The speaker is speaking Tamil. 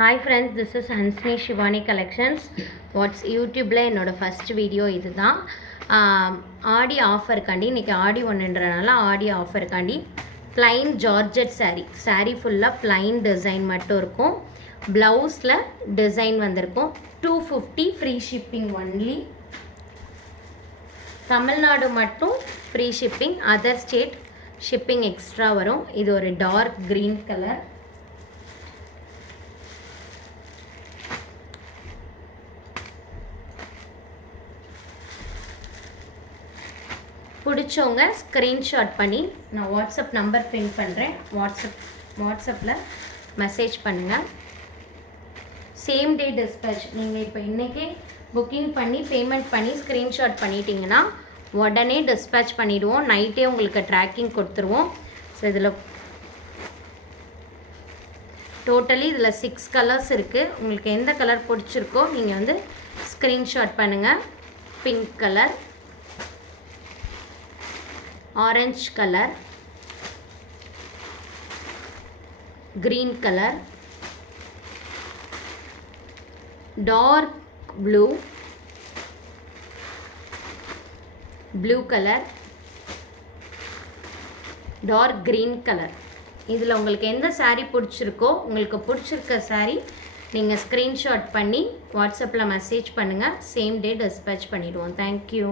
Hi friends, this is Hansini Shivani Collections. What's YouTubeல என்னோட ஃபர்ஸ்ட் வீடியோ இதுதான். ஆடி ஆஃபருக்காண்டி இன்றைக்கி ஆடி ஒன்றுன்றனால ஆடி ஆஃபருக்காண்டி plain ஜார்ஜெட் saree ஃபுல்லாக plain டிசைன் மட்டும் இருக்கும். ப்ளவுஸில் டிசைன் வந்திருக்கும். 250 ஃப்ரீ ஷிப்பிங் ஒன்லி. தமிழ்நாடு மட்டும் free shipping, other state shipping extra வரும். இது ஒரு டார்க் க்ரீன் கலர். பிடிச்சவங்க ஸ்க்ரீன்ஷாட் பண்ணி நான் வாட்ஸ்அப் நம்பர் பின் பண்ணுறேன். வாட்ஸ்அப்பில் மெசேஜ் பண்ணுங்கள். Same day dispatch. நீங்கள் இப்போ இன்றைக்கே புக்கிங் பண்ணி பேமெண்ட் பண்ணி ஸ்க்ரீன்ஷாட் பண்ணிட்டீங்கன்னா உடனே டிஸ்பேச் பண்ணிவிடுவோம். நைட்டே உங்களுக்கு ட்ராக்கிங் கொடுத்துருவோம். ஸோ இதில் டோட்டலி இதில் 6 கலர்ஸ் இருக்குது. உங்களுக்கு எந்த கலர் பிடிச்சிருக்கோ நீங்கள் வந்து ஸ்க்ரீன்ஷாட் பண்ணுங்கள். Pink colour, orange colour, green colour, dark blue colour, dark green colour. இதில் உங்களுக்கு எந்த saree பிடிச்சிருக்கோ, உங்களுக்கு பிடிச்சிருக்க saree நீங்கள் ஸ்க்ரீன்ஷாட் பண்ணி வாட்ஸ்அப்பில் மெசேஜ் பண்ணுங்கள். சேம் டே டிஸ்பேச் பண்ணிவிடுவோம். தேங்க்யூ.